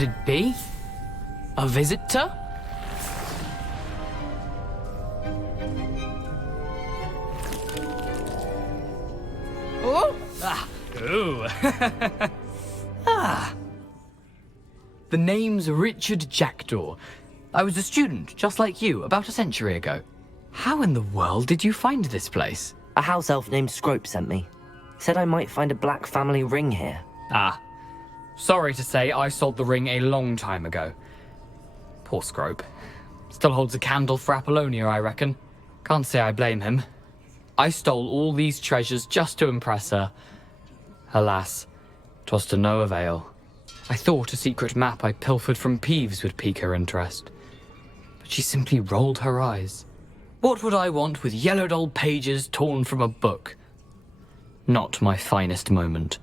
could it be? A visitor? Oh! Ah! Ooh! Ah! The name's Richard Jackdaw. I was a student, just like you, about a century ago. How in the world did you find this place? A house elf named Scrope sent me. Said I might find a black family ring here. Ah. Sorry to say, I sold the ring a long time ago. Poor Scrope. Still holds a candle for Apollonia, I reckon. Can't say I blame him. I stole all these treasures just to impress her. Alas, 'twas to no avail. I thought a secret map I pilfered from Peeves would pique her interest. But she simply rolled her eyes. What would I want with yellowed old pages torn from a book? Not my finest moment.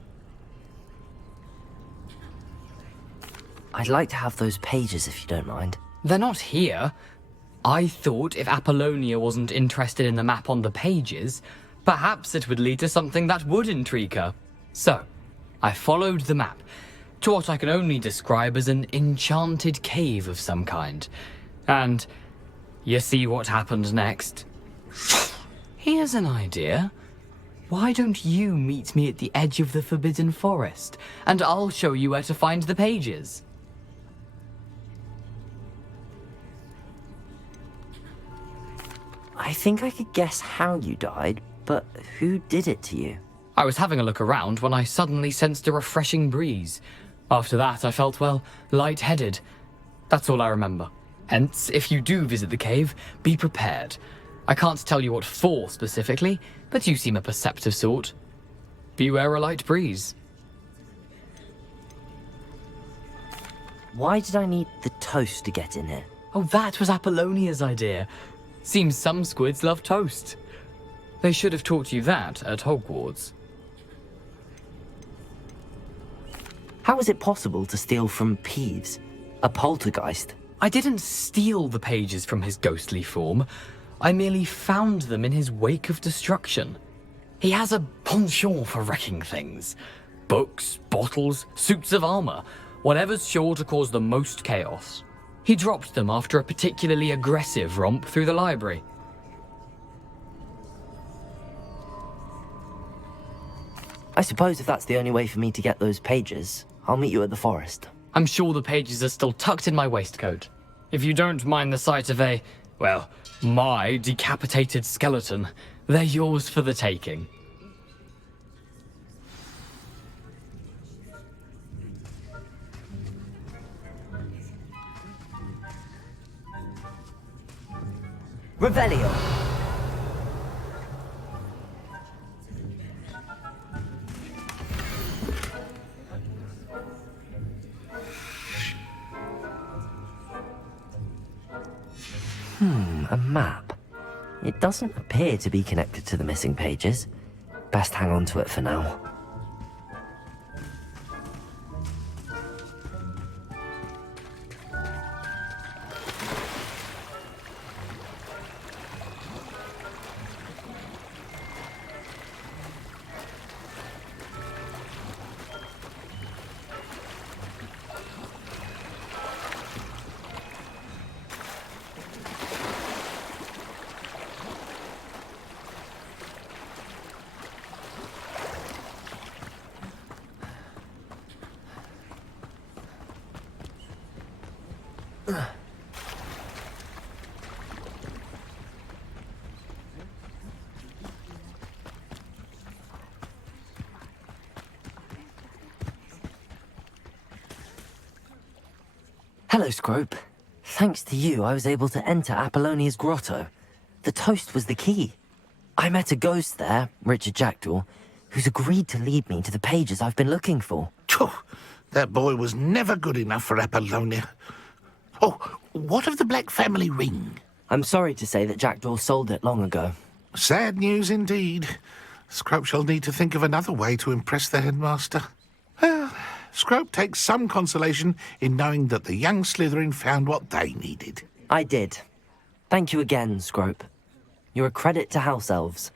I'd like to have those pages if you don't mind. They're not here. I thought if Apollonia wasn't interested in the map on the pages, perhaps it would lead to something that would intrigue her. So, I followed the map to what I can only describe as an enchanted cave of some kind. And you see what happened next? Here's an idea. Why don't you meet me at the edge of the Forbidden Forest, and I'll show you where to find the pages? I think I could guess how you died, but who did it to you? I was having a look around when I suddenly sensed a refreshing breeze. After that, I felt, well, lightheaded. That's all I remember. Hence, if you do visit the cave, be prepared. I can't tell you what for specifically, but you seem a perceptive sort. Beware a light breeze. Why did I need the toast to get in here? Oh, that was Apollonia's idea. Seems some squids love toast. They should have taught you that at Hogwarts. How is it possible to steal from Peeves, a poltergeist? I didn't steal the pages from his ghostly form. I merely found them in his wake of destruction. He has a penchant for wrecking things. Books, bottles, suits of armor, whatever's sure to cause the most chaos. He dropped them after a particularly aggressive romp through the library. I suppose if that's the only way for me to get those pages, I'll meet you at the forest. I'm sure the pages are still tucked in my waistcoat. If you don't mind the sight of a, well, my decapitated skeleton, they're yours for the taking. Revelio! A map. It doesn't appear to be connected to the missing pages. Best hang on to it for now. Hello, Scrope. Thanks to you, I was able to enter Apollonia's grotto. The toast was the key. I met a ghost there, Richard Jackdaw, who's agreed to lead me to the pages I've been looking for. Phew, that boy was never good enough for Apollonia. Oh, what of the Black family ring? I'm sorry to say that Jackdaw sold it long ago. Sad news indeed. Scrope shall need to think of another way to impress the headmaster. Well, Scrope takes some consolation in knowing that the young Slytherin found what they needed. I did. Thank you again, Scrope. You're a credit to house elves.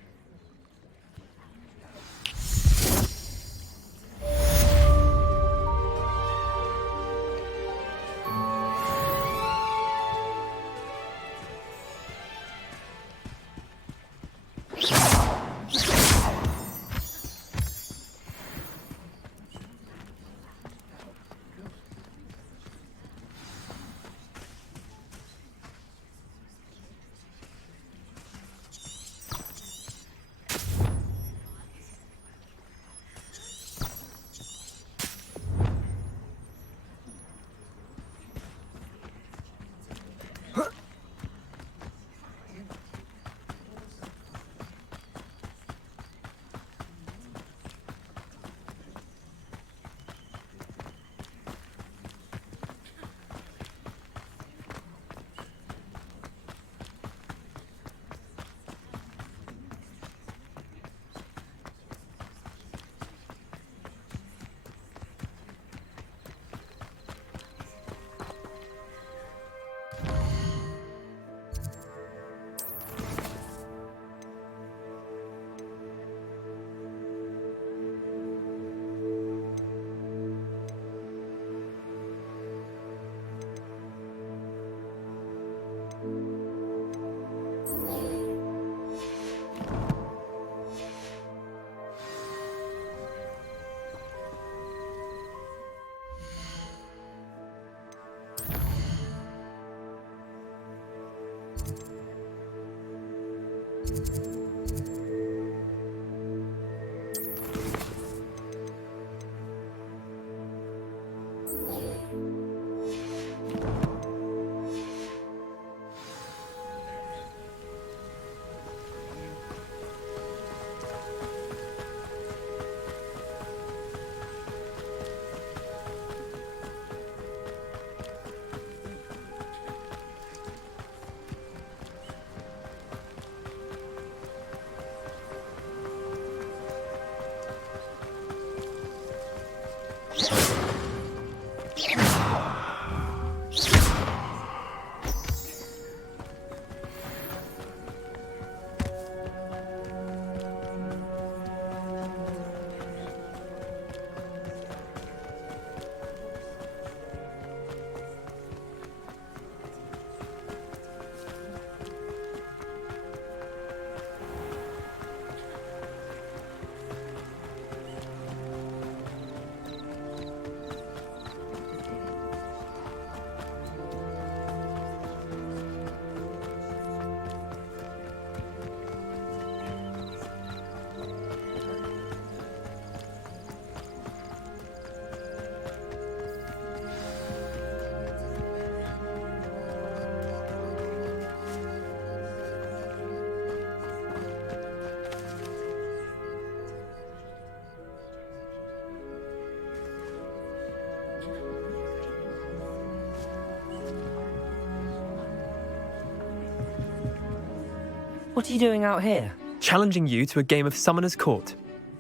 What are you doing out here? Challenging you to a game of Summoner's Court.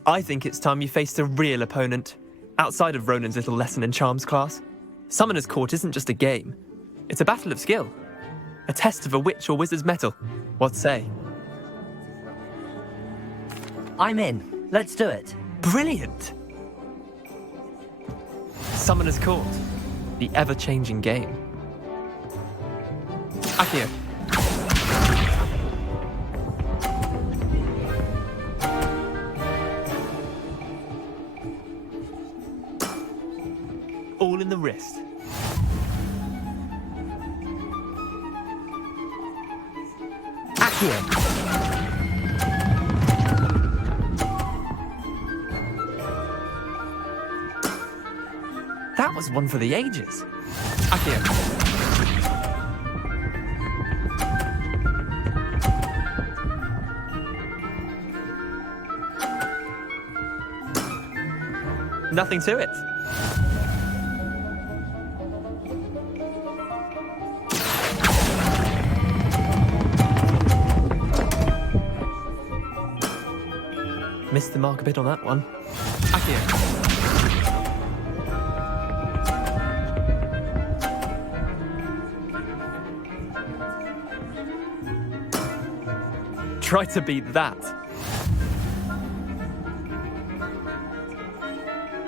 I think it's time you faced a real opponent, outside of Ronin's little lesson in charms class. Summoner's Court isn't just a game. It's a battle of skill. A test of a witch or wizard's mettle. What say? I'm in. Let's do it. Brilliant! Summoner's Court. The ever-changing game. Accio. All in the wrist. Accio. That was one for the ages. Accio. Nothing to it. Missed the mark a bit on that one. Accio. Try to beat that.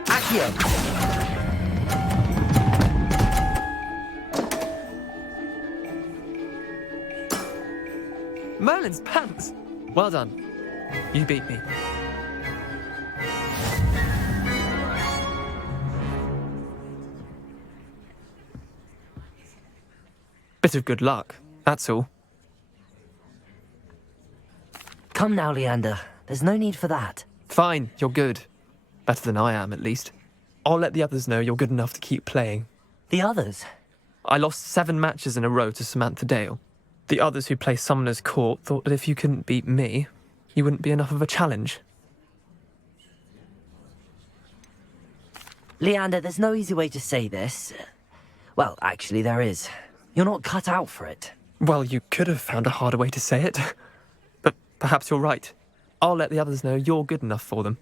Accio. Merlin's pants. Well done. You beat me. Bit of good luck, that's all. Come now, Leander. There's no need for that. Fine, you're good. Better than I am, at least. I'll let the others know you're good enough to keep playing. The others? I lost 7 matches in a row to Samantha Dale. The others who play Summoner's Court thought that if you couldn't beat me, you wouldn't be enough of a challenge. Leander, there's no easy way to say this. Well, actually, there is. You're not cut out for it. Well, you could have found a harder way to say it. But perhaps you're right. I'll let the others know you're good enough for them.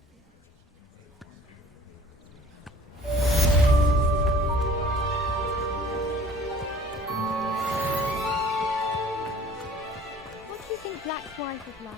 What do you think Black's wife is like?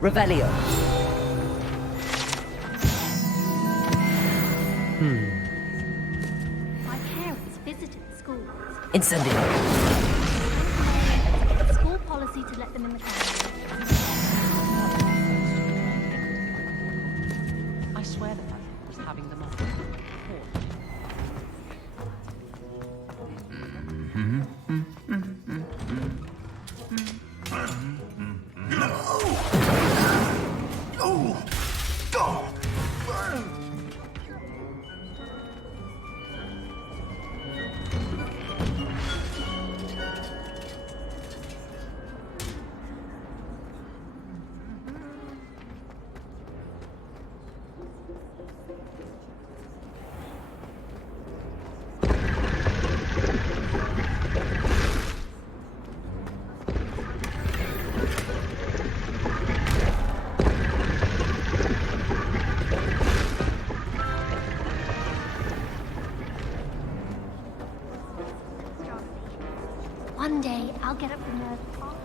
Revelio. My parents visited the school. Incendio. It's school policy to let them in the country. I swear that was having them off. One day, I'll get up the nerve to ask.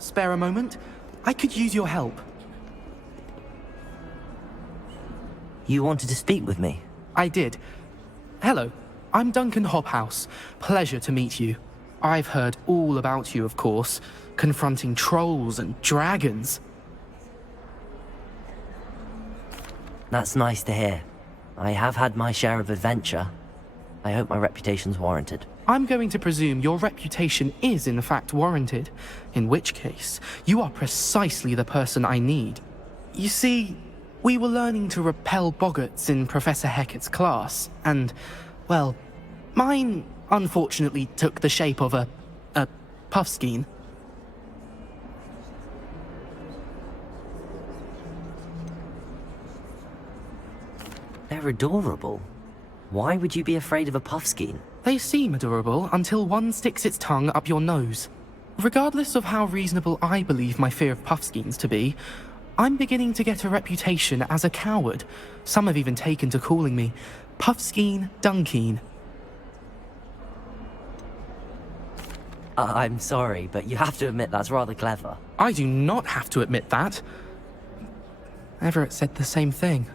Spare a moment? I could use your help. You wanted to speak with me? I did. Hello, I'm Duncan Hobhouse. Pleasure to meet you. I've heard all about you, of course, confronting trolls and dragons. That's nice to hear. I have had my share of adventure. I hope my reputation's warranted. I'm going to presume your reputation is in fact warranted, in which case, you are precisely the person I need. You see, we were learning to repel boggarts in Professor Hecat's class, and, well, mine unfortunately took the shape of a puffskein. They're adorable. Why would you be afraid of a puffskein? They seem adorable until one sticks its tongue up your nose. Regardless of how reasonable I believe my fear of puffskeins to be, I'm beginning to get a reputation as a coward. Some have even taken to calling me Puffskein Dunkeen. I'm sorry, but you have to admit that's rather clever. I do not have to admit that. Everett said the same thing.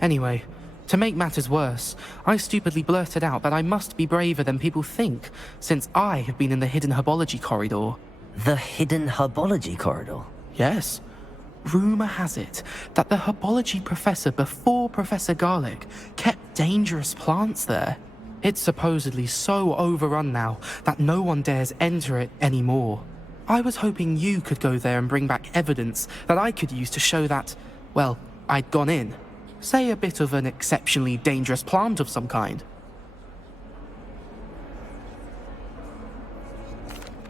Anyway, to make matters worse, I stupidly blurted out that I must be braver than people think, since I have been in the hidden herbology corridor. The hidden herbology corridor? Yes. Rumour has it that the herbology professor before Professor Garlic kept dangerous plants there. It's supposedly so overrun now that no one dares enter it anymore. I was hoping you could go there and bring back evidence that I could use to show that, well, I'd gone in. Say a bit of an exceptionally dangerous plant of some kind.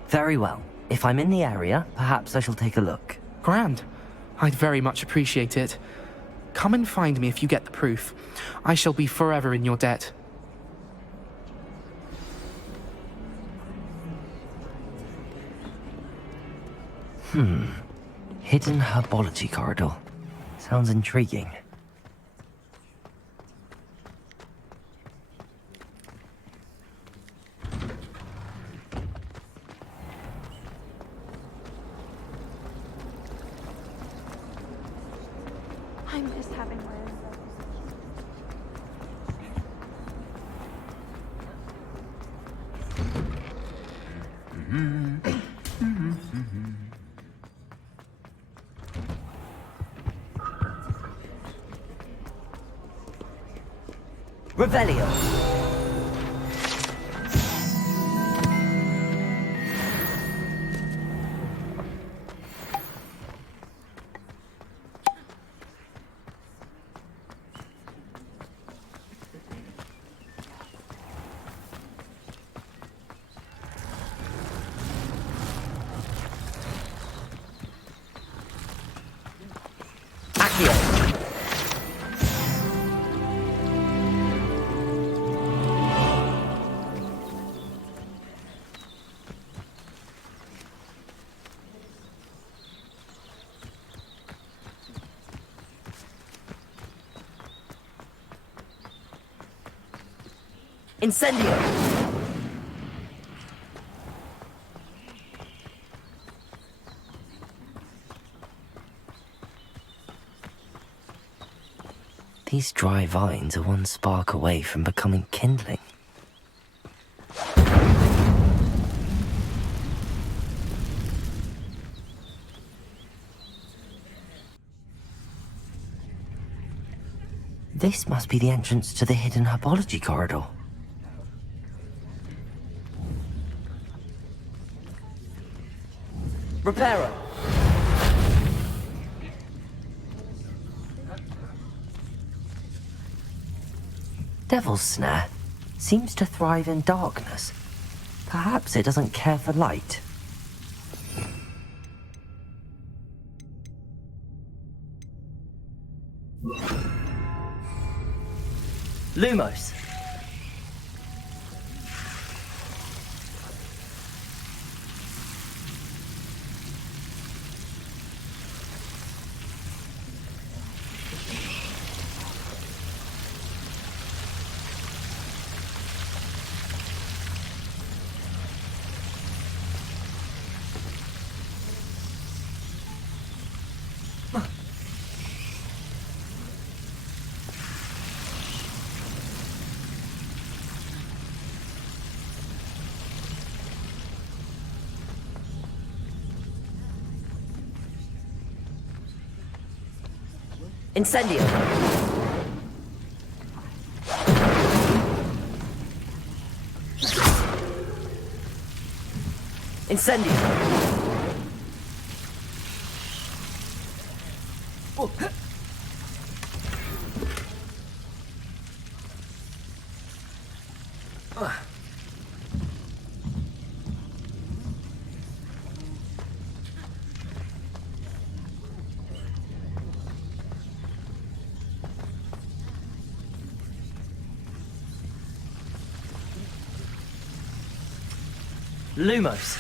Very well. If I'm in the area, perhaps I shall take a look. Grand. I'd very much appreciate it. Come and find me if you get the proof. I shall be forever in your debt. Hidden herbology corridor. Sounds intriguing. I miss having my own books. Revelio! Accio! Incendio! These dry vines are one spark away from becoming kindling. This must be the entrance to the hidden herbology corridor. Reparo! Devil's Snare seems to thrive in darkness. Perhaps it doesn't care for light. Lumos. Incendio! Incendio! Oh. Lumos.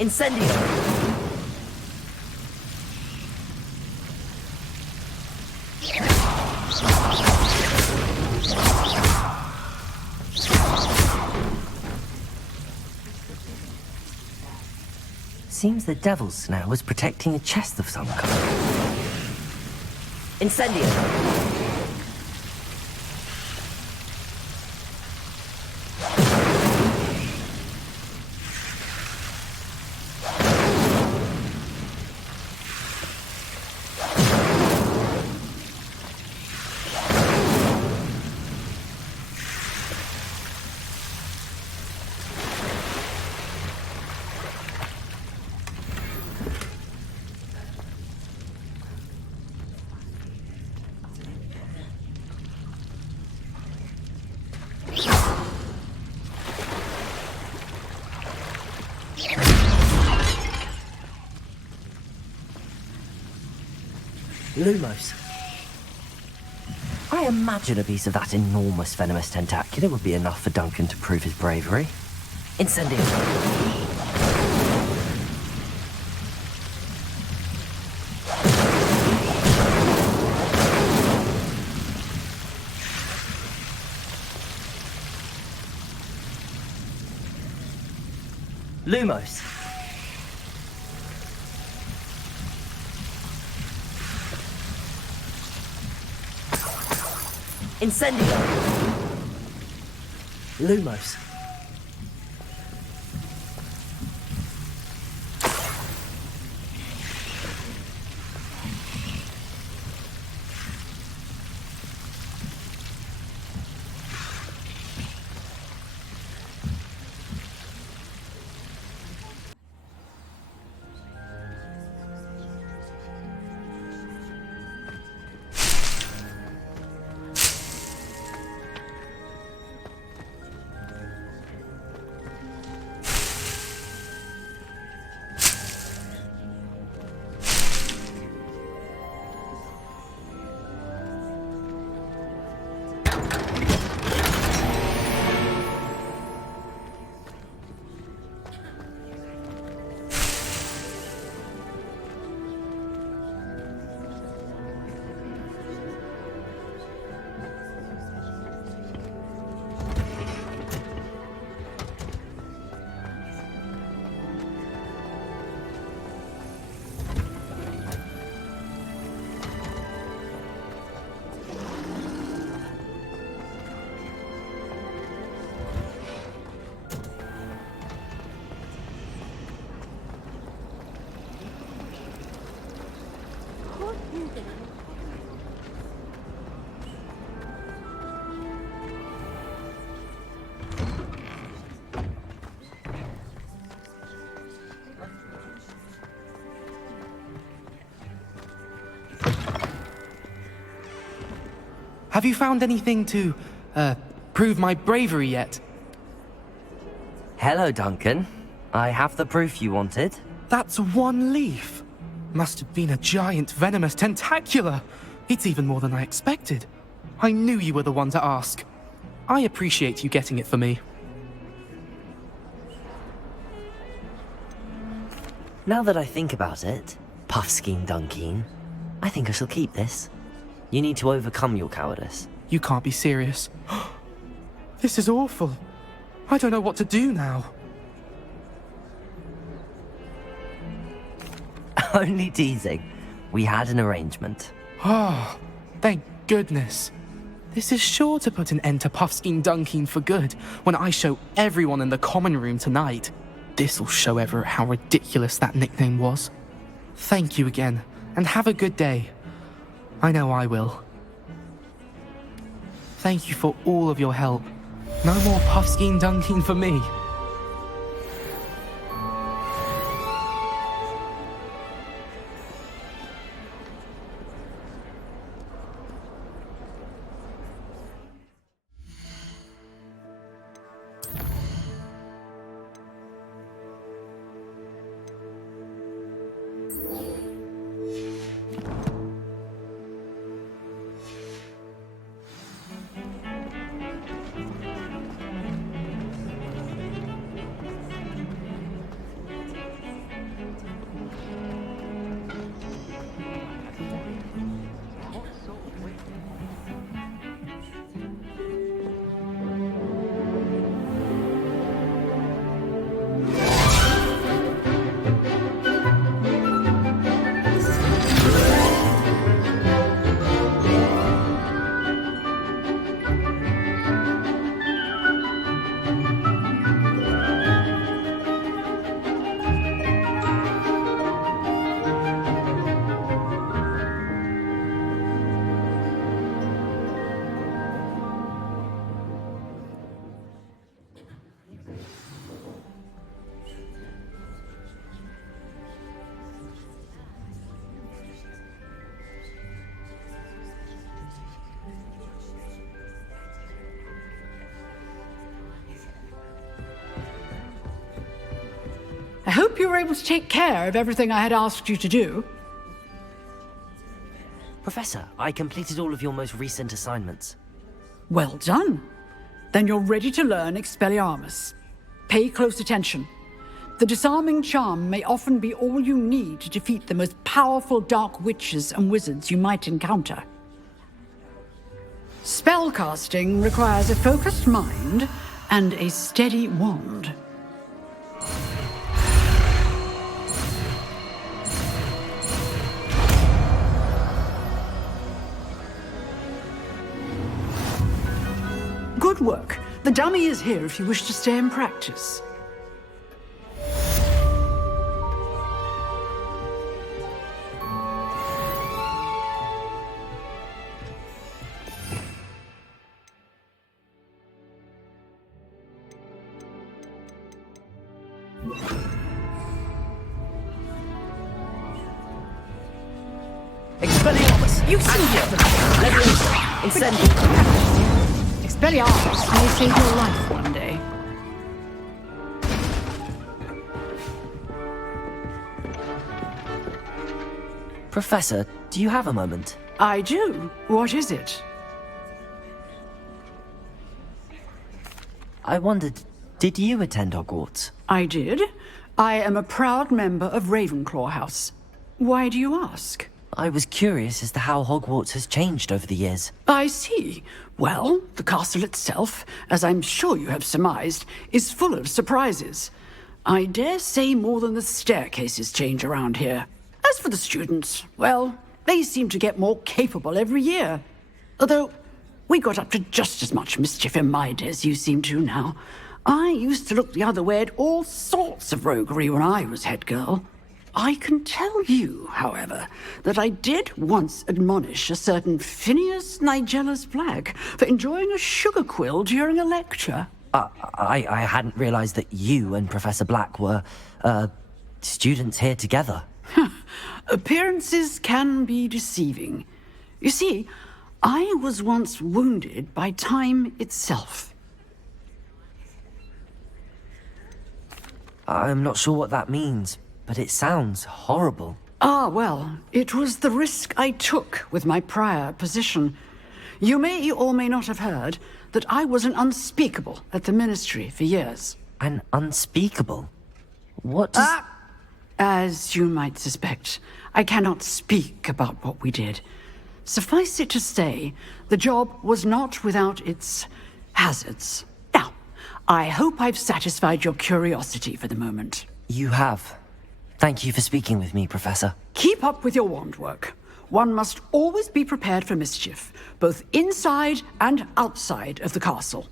Incendio! Seems the devil's snare was protecting a chest of some kind. Incendio! Lumos. I imagine a piece of that enormous venomous tentacular would be enough for Duncan to prove his bravery. Incendio. Lumos. Incendio! Lumos. Have you found anything to, prove my bravery yet? Hello, Duncan. I have the proof you wanted. That's one leaf. Must have been a giant venomous tentacula. It's even more than I expected. I knew you were the one to ask. I appreciate you getting it for me. Now that I think about it, Puffskein Dunkeen, I think I shall keep this. You need to overcome your cowardice. You can't be serious. This is awful. I don't know what to do now. Only teasing. We had an arrangement. Oh, thank goodness. This is sure to put an end to Puffskein Dunkeen for good when I show everyone in the common room tonight. This'll show Everett how ridiculous that nickname was. Thank you again, and have a good day. I know I will. Thank you for all of your help. No more Puffskein Dunkeen for me. I hope you were able to take care of everything I had asked you to do. Professor, I completed all of your most recent assignments. Well done. Then you're ready to learn Expelliarmus. Pay close attention. The disarming charm may often be all you need to defeat the most powerful dark witches and wizards you might encounter. Spellcasting requires a focused mind and a steady wand. Good work. The dummy is here if you wish to stay and practice. Expelliarmus! You see Leviosa! Incendium! Expelliarmus may save your life one day. Professor, do you have a moment? I do. What is it? I wondered, did you attend Hogwarts? I did. I am a proud member of Ravenclaw House. Why do you ask? I was curious as to how Hogwarts has changed over the years. I see. Well, the castle itself, as I'm sure you have surmised, is full of surprises. I dare say more than the staircases change around here. As for the students, well, they seem to get more capable every year. Although, we got up to just as much mischief in my day as you seem to now. I used to look the other way at all sorts of roguery when I was head girl. I can tell you, however, that I did once admonish a certain Phineas Nigella's Black for enjoying a sugar quill during a lecture. I hadn't realized that you and Professor Black were, students here together. Appearances can be deceiving. You see, I was once wounded by time itself. I'm not sure what that means, but it sounds horrible. Ah, well, it was the risk I took with my prior position. You may or may not have heard that I was an unspeakable at the Ministry for years. An unspeakable? What does... As you might suspect, I cannot speak about what we did. Suffice it to say, the job was not without its hazards. Now, I hope I've satisfied your curiosity for the moment. You have. Thank you for speaking with me, Professor. Keep up with your wand work. One must always be prepared for mischief, both inside and outside of the castle.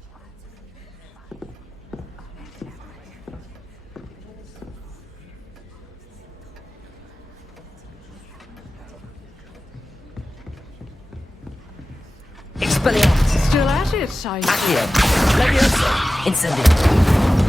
Expelliarmus! Still at it, I Accio! Leviosa! Incendium!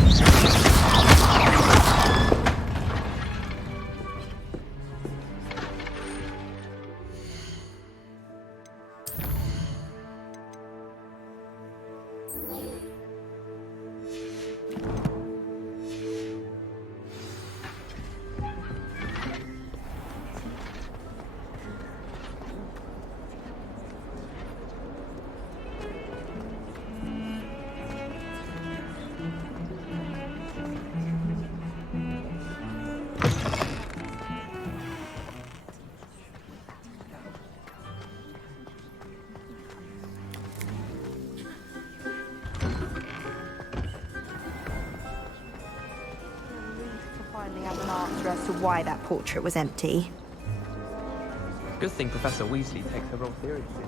Finally have an answer as to why that portrait was empty. Good thing Professor Weasley takes her role seriously.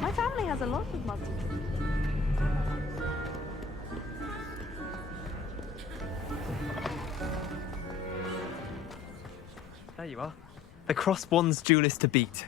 My family has a lot of mugs. There you are. The Cross Wands duelist to beat.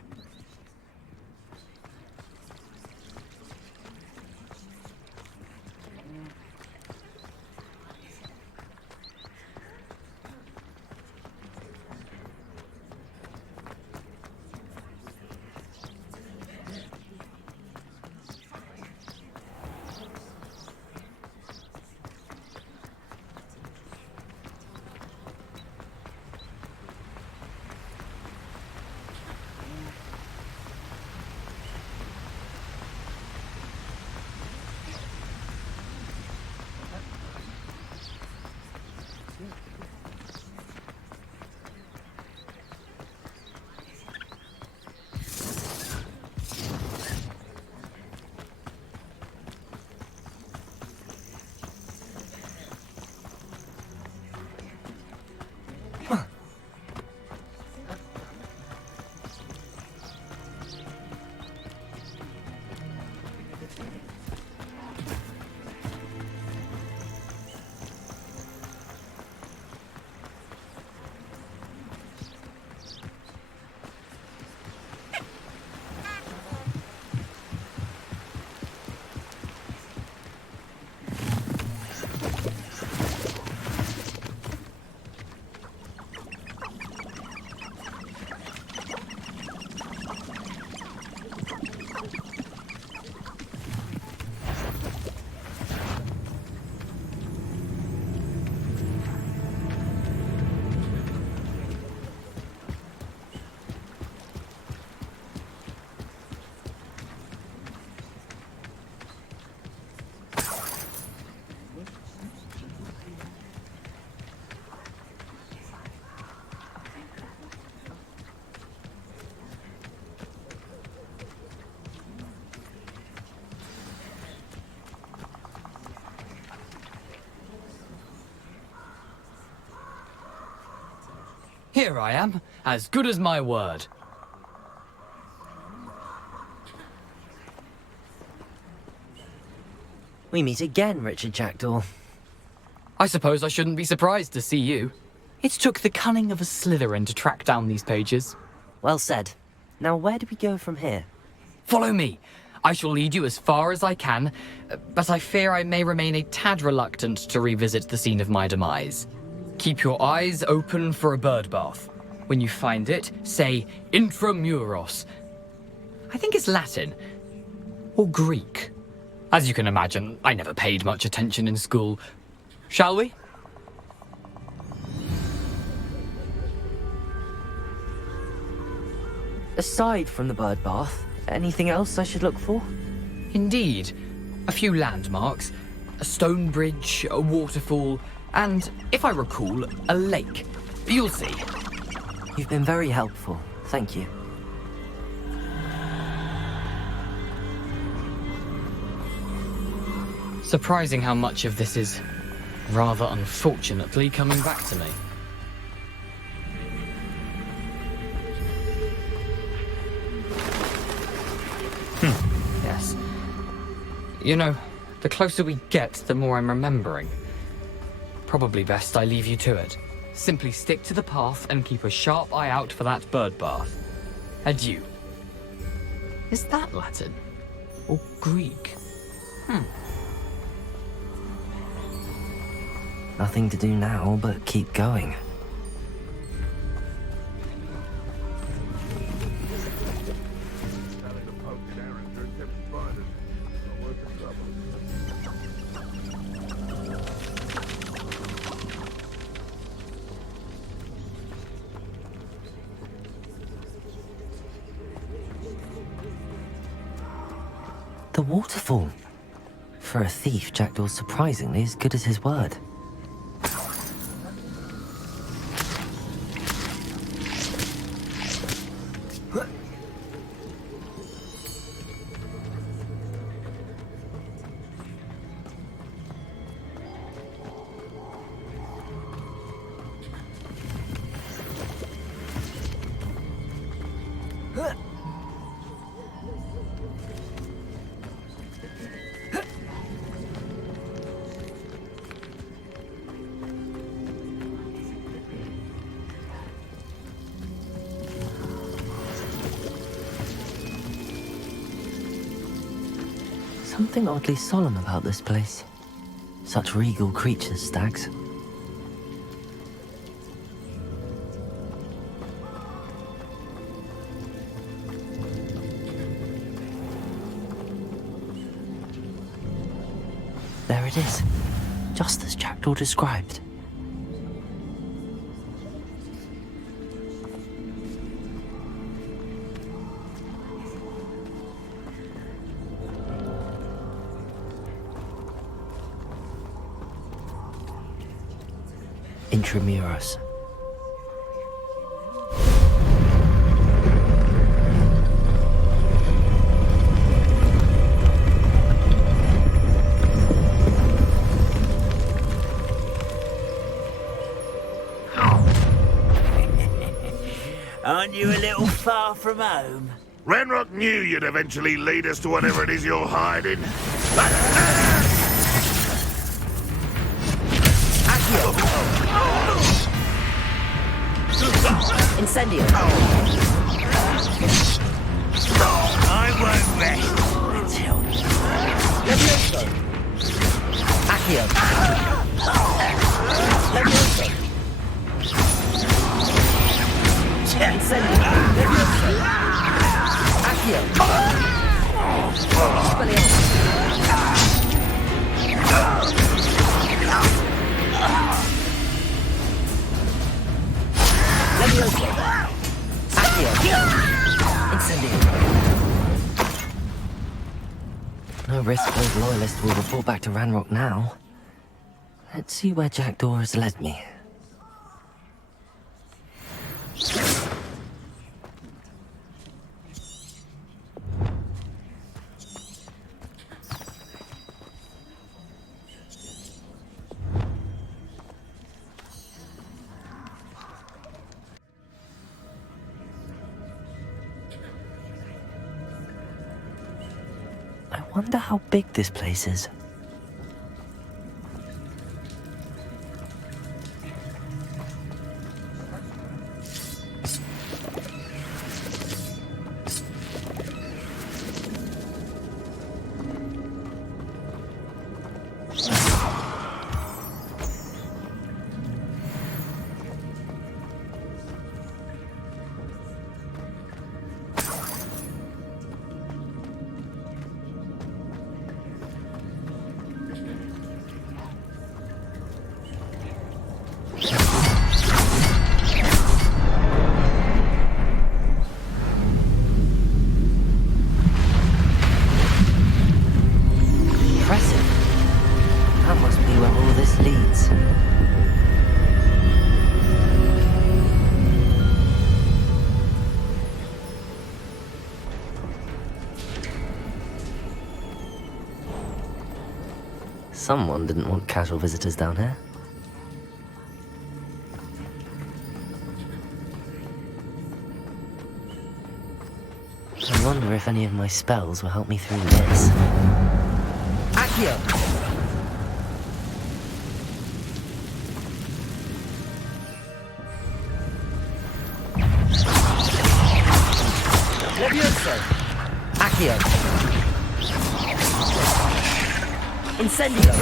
Here I am, as good as my word. We meet again, Richard Jackdaw. I suppose I shouldn't be surprised to see you. It took the cunning of a Slytherin to track down these pages. Well said. Now where do we go from here? Follow me. I shall lead you as far as I can, but I fear I may remain a tad reluctant to revisit the scene of my demise. Keep your eyes open for a bird bath. When you find it, say intramuros. I think it's Latin. Or Greek. As you can imagine, I never paid much attention in school. Shall we? Aside from the bird bath, anything else I should look for? Indeed. A few landmarks, a stone bridge, a waterfall, and, if I recall, a lake. You'll see. You've been very helpful. Thank you. Surprising how much of this is, rather unfortunately, coming back to me. Yes. You know, the closer we get, the more I'm remembering. Probably best I leave you to it. Simply stick to the path and keep a sharp eye out for that bird bath. Adieu. Is that Latin? Or Greek? Nothing to do now but keep going. The waterfall. For a thief, Jackdaw's surprisingly as good as his word. Something oddly solemn about this place. Such regal creatures, stags. There it is, just as Jackdaw described. Intramuros. Aren't you a little far from home? Ranrock knew you'd eventually lead us to whatever it is you're hiding. Incendio. I won't rest until Levioso. Accio. Levioso. Incendio. Levioso. Accio. Expelliarmus. Levioso. Accio. Incendio. No risk those loyalists will report back to Ranrock now. Let's see where Jackdaw has led me. I wonder how big this place is. Someone didn't want casual visitors down here. I wonder if any of my spells will help me through this. Accio! Levioso! Accio! Incendio!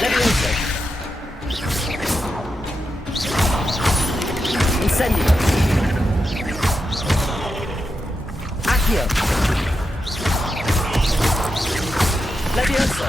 Levioso! Incendio! Accio! Levioso!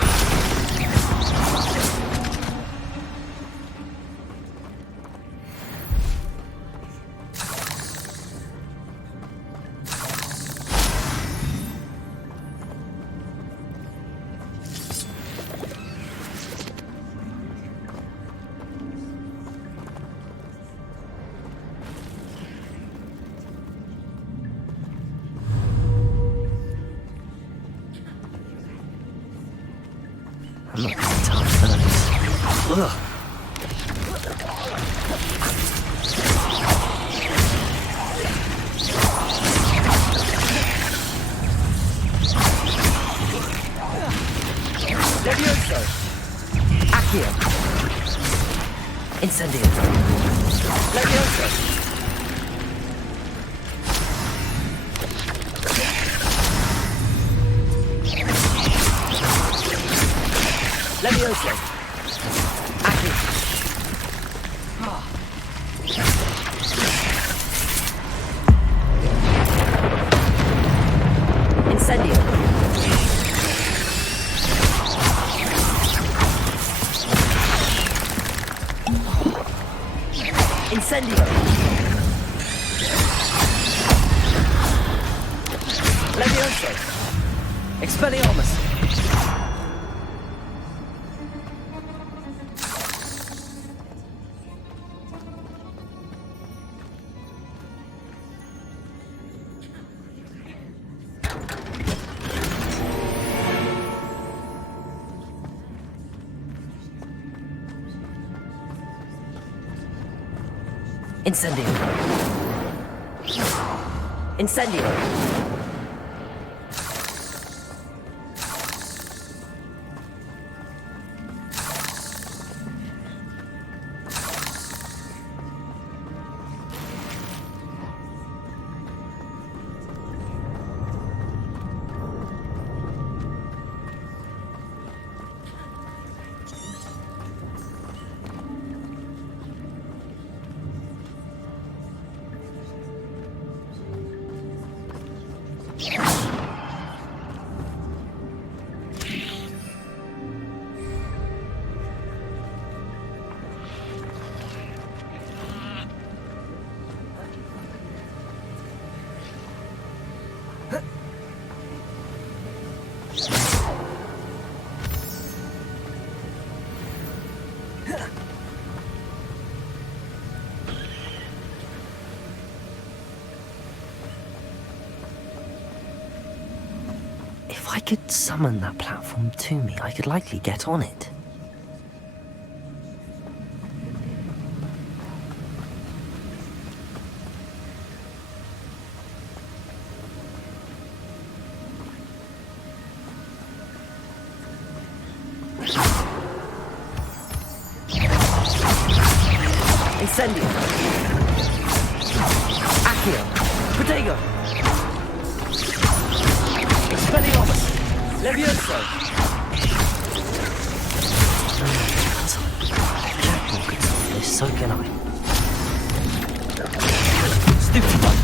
I'm not going to tell first. Ugh. Levioso! Accio! Incendio! Levioso! Levioso! Accio! Incendio! Incendio! Levioso! Expelliarmus! Incendio! Incendio! If I could summon that platform to me, I could likely get on it. Incendio! Accio! Protego! Expelliarmus! Levioso! Jackal could solve this, so can I. Stupid one!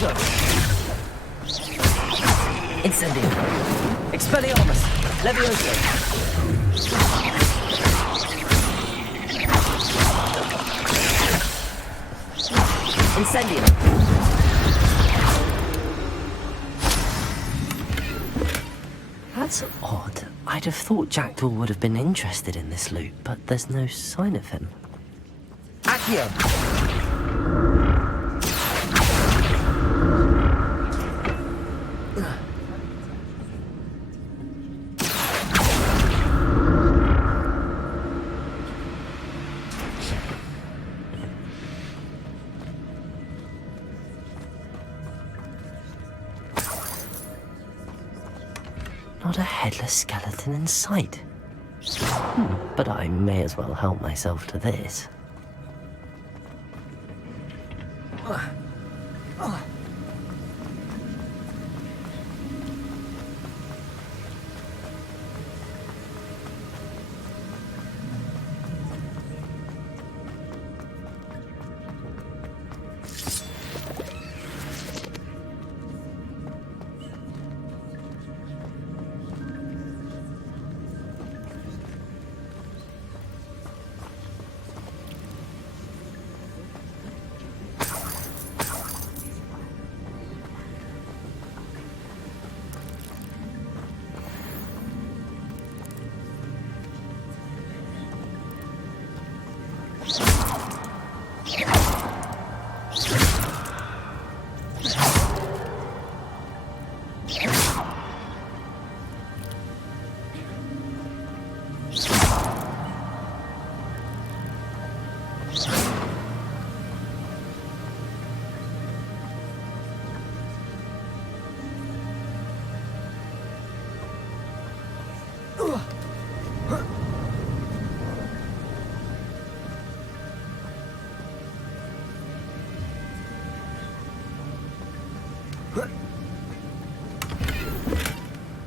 Fuego! Incendio! Expelliarmus! Levioso! Incendio! That's odd. I'd have thought Jackdaw would have been interested in this loot, but there's no sign of him. Accio! Not a headless skeleton in sight. But I may as well help myself to this.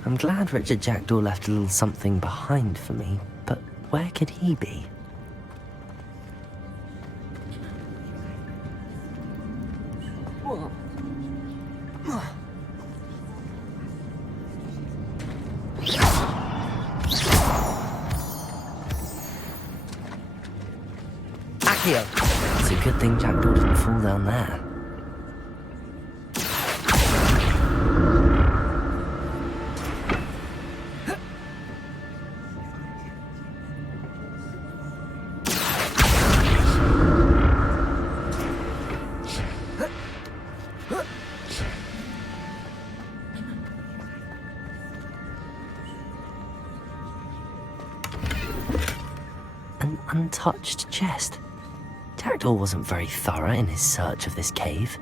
I'm glad Richard Jackdaw left a little something behind for me, but where could he be? Accio! It's a good thing Jackdaw didn't fall down there. Untouched chest. Jackdaw wasn't very thorough in his search of this cave.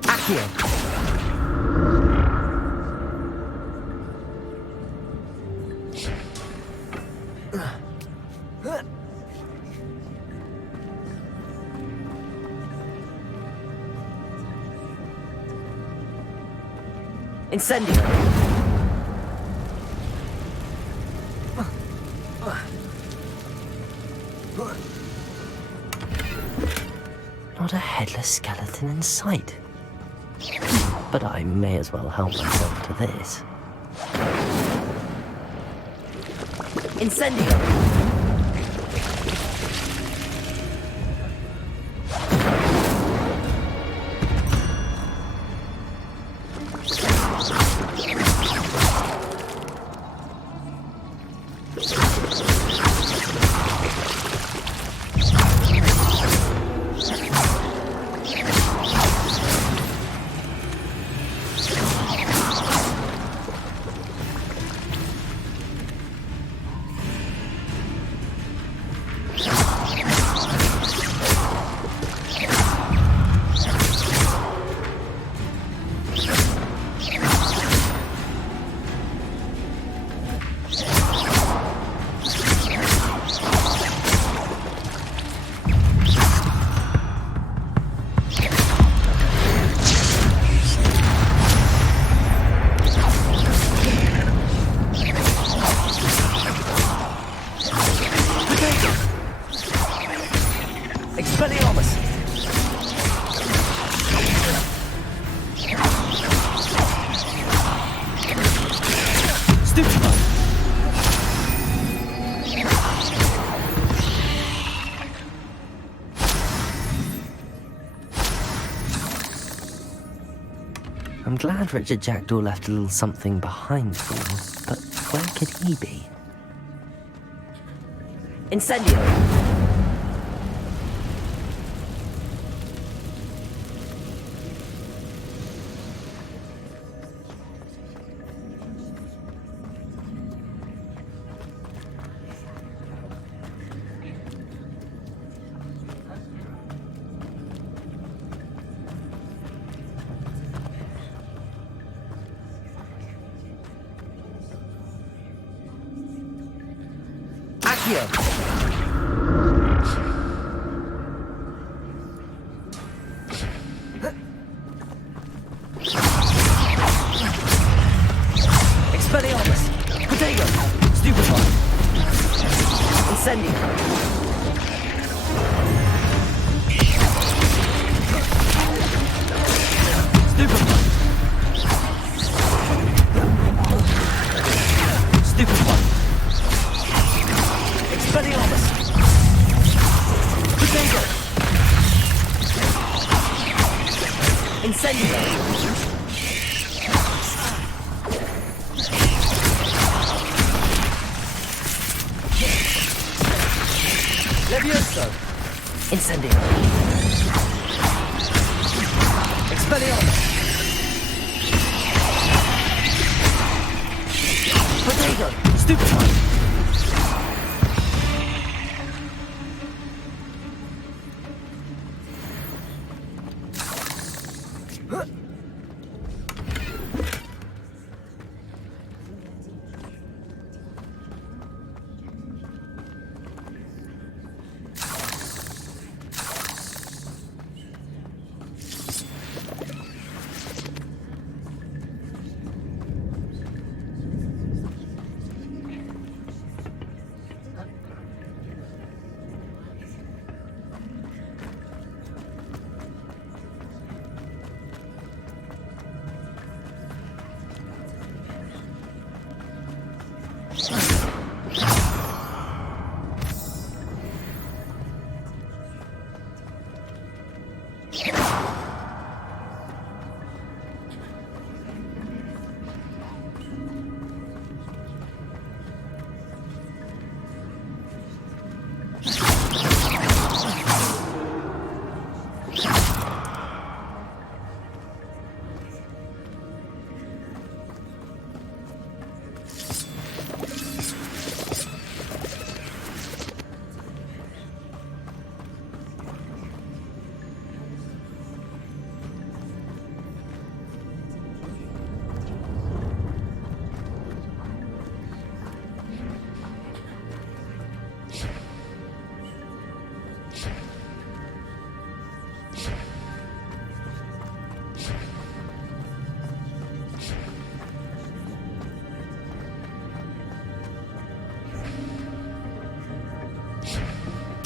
Accio! Incendio! Not a headless skeleton in sight. But I may as well help myself to this. Incendio! I'm glad Richard Jackdaw left a little something behind for us, but where could he be? Incendio! Accio! Expelliarmus! Potato! Stupefy! Incendio! Stupefy! Stupefy! Expelliarmus! Potato! Incendio! Levioso! Incendio! Expelliarmus! Potato! Stupefy!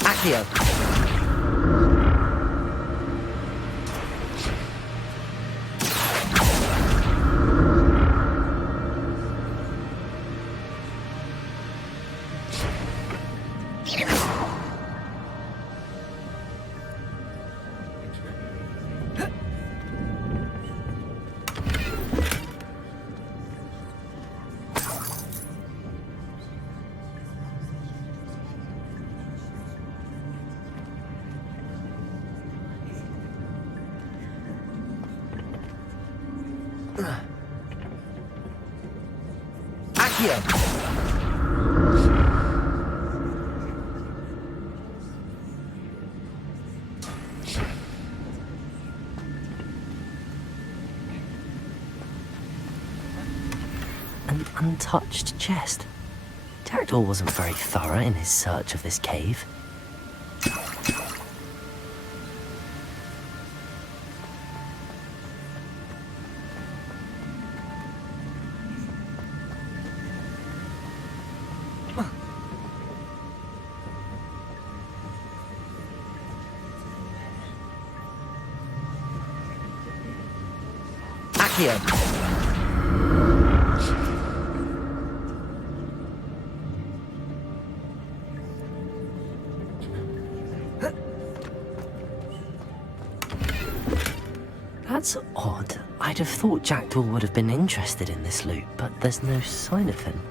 Accio! Accio! An untouched chest. Jackdaw wasn't very thorough in his search of this cave. Accio! That's odd. I'd have thought Jackdaw would have been interested in this loot, but there's no sign of him.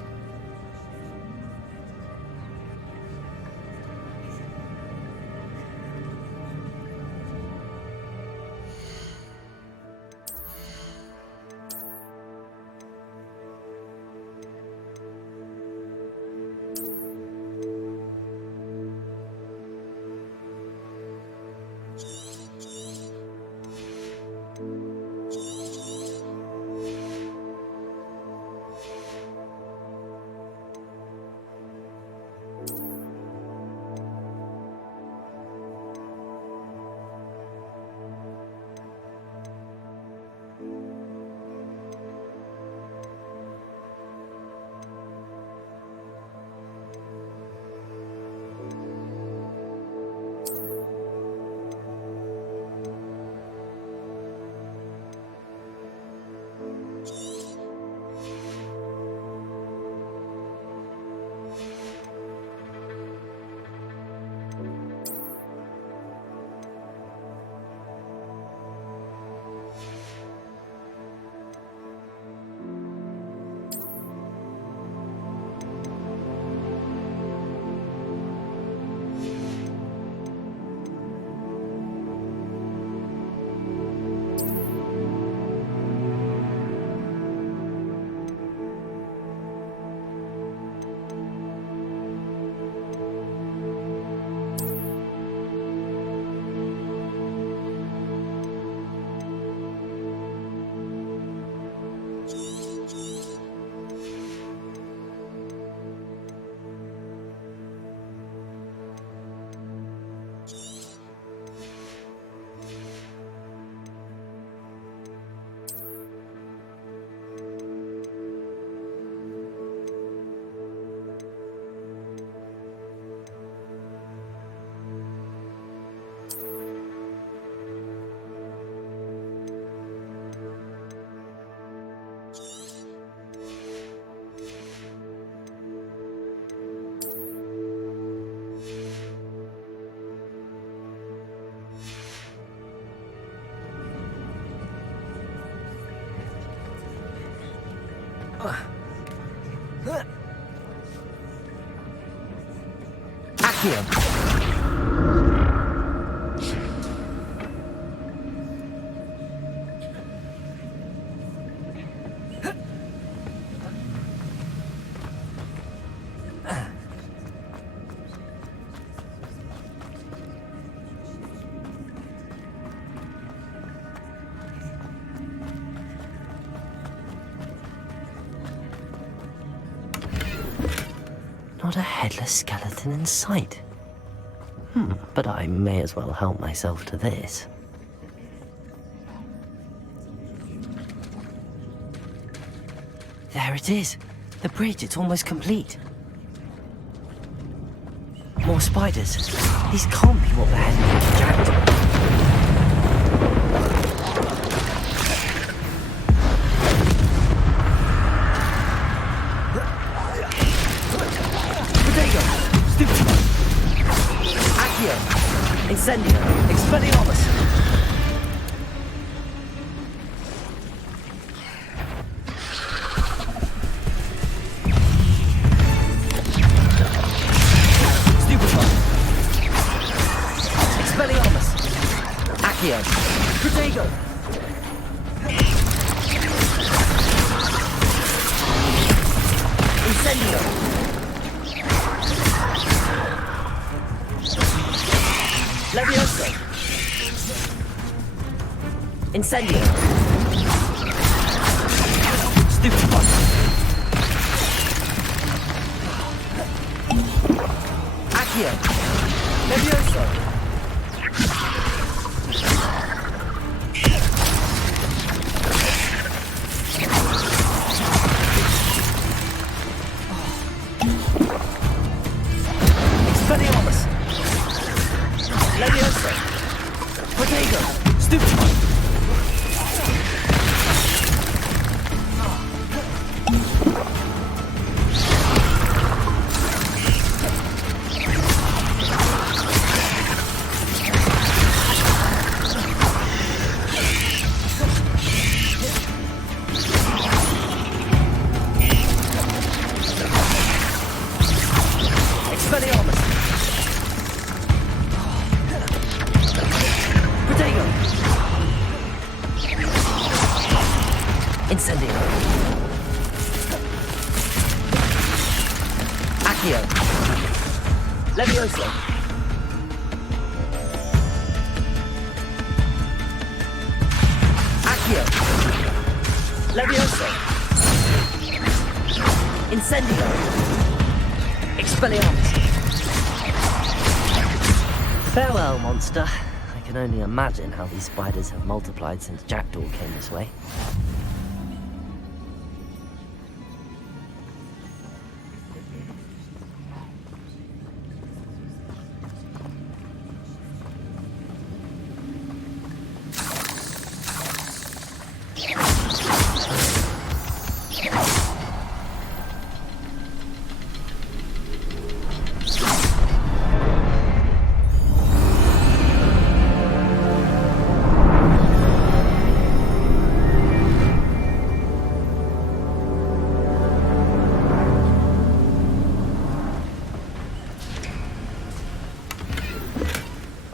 Accio. Not a headless skeleton in sight. But I may as well help myself to this. There it is. The bridge, it's almost complete. More spiders. These can't be what the head Jackdaw. Incendio! Expelliarmus! Stupefy! Expelliarmus! Accio! Protego! Incendio! Levioso! Incendio! Stupefy! Accio! Levioso! Expelliarmus! Levioso! Protego! Stupefy! Accio. Levioso. Accio. Levioso. Incendio. Expelliarmus. Farewell, monster. I can only imagine how these spiders have multiplied since Jackdaw came this way.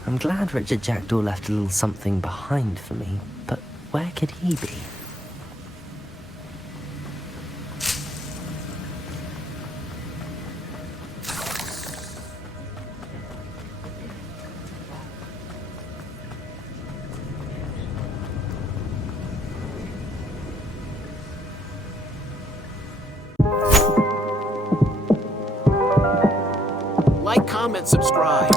I'm glad Richard Jackdaw left a little something behind for me, but where could he be? Like, comment, subscribe.